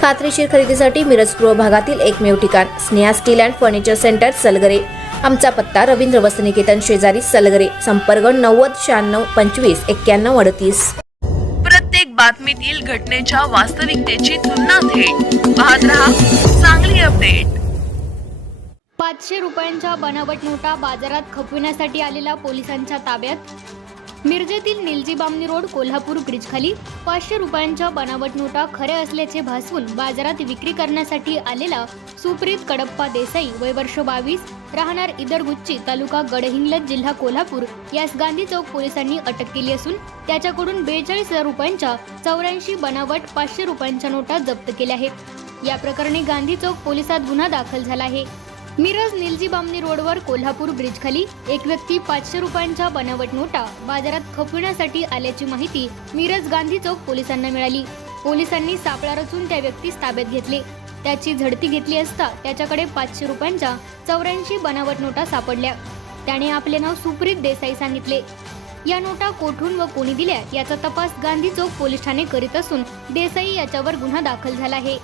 खात्रीशीर खरेदीसाठी मिरज पूर्व भागातील एकमेव ठिकाण Sneha steel and furniture centre Salgare. आमचा पत्ता रवींद्र वसनिकेतन शेजारी सलगरे संपर्क नव्वद शहाण्णव पंचवीस एक्क्याण्णव अडतीस. प्रत्येक बातमीतील घटनेच्या वास्तविकतेची तुलना थेट. पाहत रहा चांगली अपडेट. पाचशे रुपयांच्या बनावट नोटा बाजारात खपविण्यासाठी आलेल्या पोलिसांच्या ताब्यात? मिरजेतील निलजी बामणी रोड कोल्हापूर ब्रिजखाली पाचशे रुपयांच्या बनावट नोटा खऱ्या असल्याचे भासवून बाजारात विक्री करण्यासाठी आलेला सुप्रीत कडप्पा देसाई वय वर्ष बावीस राहणार इदरगुच्ची तालुका गडहिंग्लज जिल्हा कोल्हापूर. यास गांधी चौक पोलिसांनी अटक केली असून त्याच्याकडून बेचाळीस हजार रुपयांच्या चौऱ्याऐंशी बनावट पाचशे रुपयांच्या नोटा जप्त केल्या आहेत. या प्रकरणी गांधी चौक पोलिसात गुन्हा दाखल झाला आहे. मिरज निलजी बामणी रोडवर कोल्हापूर ब्रिजखाली एक व्यक्ती पाचशे रुपयांच्या बनावट नोटा बाजारात खपविण्यासाठी आल्याची माहिती मिरज गांधी चौक पोलिसांना मिळाली. पोलिसांनी सापळा रचून त्या व्यक्तीस ताब्यात घेतले. त्याची झडती घेतली असता त्याच्याकडे पाचशे रुपयांच्या चौऱ्याऐंशी बनावट नोटा सापडल्या. त्याने आपले नाव सुप्रीत देसाई सांगितले. या नोटा कोठून व कोणी दिल्या याचा तपास गांधी चौक पोलीस ठाणे करीत असून देसाई याच्यावर गुन्हा दाखल झाला आहे.